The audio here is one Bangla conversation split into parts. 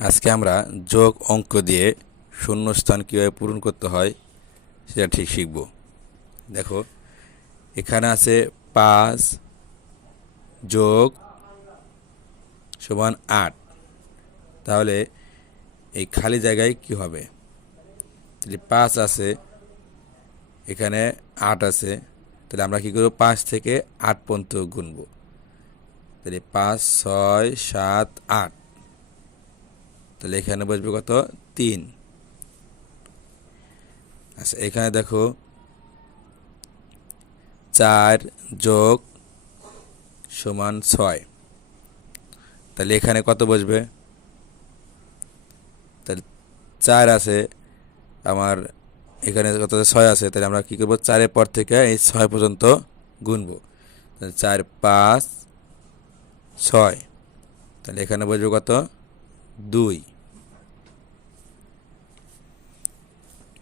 আজকে আমরা যোগ অঙ্ক দিয়ে শূন্যস্থান কীভাবে পূরণ করতে হয় সেটা ঠিক শিখব। দেখো, এখানে আছে পাঁচ যোগ সমান আট। তাহলে এই খালি জায়গায় কি হবে? তাহলে পাঁচ আছে, এখানে আট আছে, তাহলে আমরা কী করব? পাঁচ থেকে আট পর্যন্ত গুনব। তাহলে পাঁচ, ছয়, সাত, আট। তাহলে এখানে বসবে কত? তিন। আচ্ছা এখানে দেখো চার যোগ সমান ছয়। তাহলে এখানে কত বসবে? তাহলে চার আছে, আমার এখানে কত ছয় আছে, তাহলে আমরা কী করব? চারের পর থেকে এই ছয় পর্যন্ত গুনবো। তাহলে চার পাঁচ ছয়। তাহলে এখানে বসবে কত? দুই।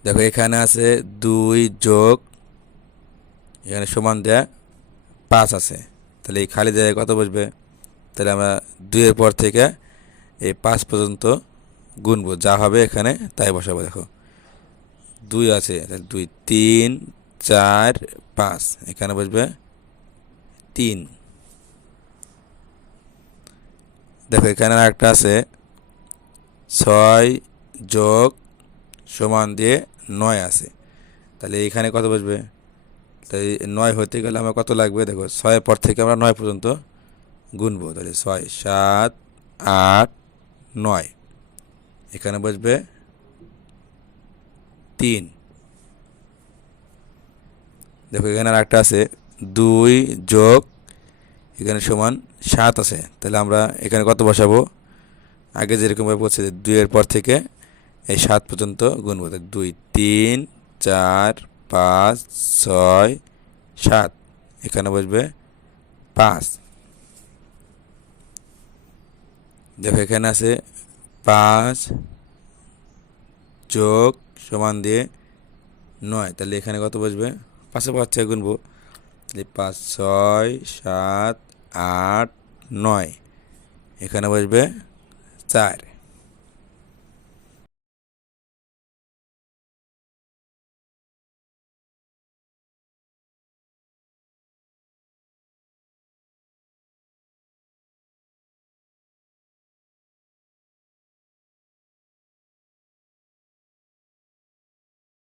দেখো, এখানে আছে দুই যোগ, এখানে সমান দেয়া পাঁচ আছে। তাহলে এই খালি জায়গায় কত বসবে? তাহলে আমরা দুইয়ের পর থেকে এই পাঁচ পর্যন্ত গুনবো। যা হবে এখানে তাই বসাবো, দেখো। দুই আছে, তাহলে দুই, তিন, চার, পাঁচ। এখানে বসবে তিন। দেখো, এখানে একটা আছে, ছয় যোগ সমান দিয়ে নয় আছে। তাহলে এখানে কত বসবে? তাই নয় হতে গেলে আমার কত লাগবে? দেখো, ছয়ের পর থেকে আমরা নয় পর্যন্ত গুনবো। তাহলে ছয়, সাত, আট, নয়। এখানে বসবে তিন। দেখো, এখানে আর একটা আছে। দুই যোগ, এখানে সমান সাত আছে। তাহলে আমরা এখানে কত বসাবো? আগে যেরকমভাবে বলছে দুইয়ের পর থেকে এই সাত পর্যন্ত তাহলে দুই, তিন, চার, পাঁচ, ছয়, সাত। এখানে বসবে পাঁচ। দেখো এখানে আছে পাঁচ যোগ সমান দিয়ে নয়। তাহলে এখানে কত বসবে? পাশে পাঁচ ছয় গুনবো তাহলে পাঁচ, ছয়, সাত, আট, নয়। এখানে বসবে চার।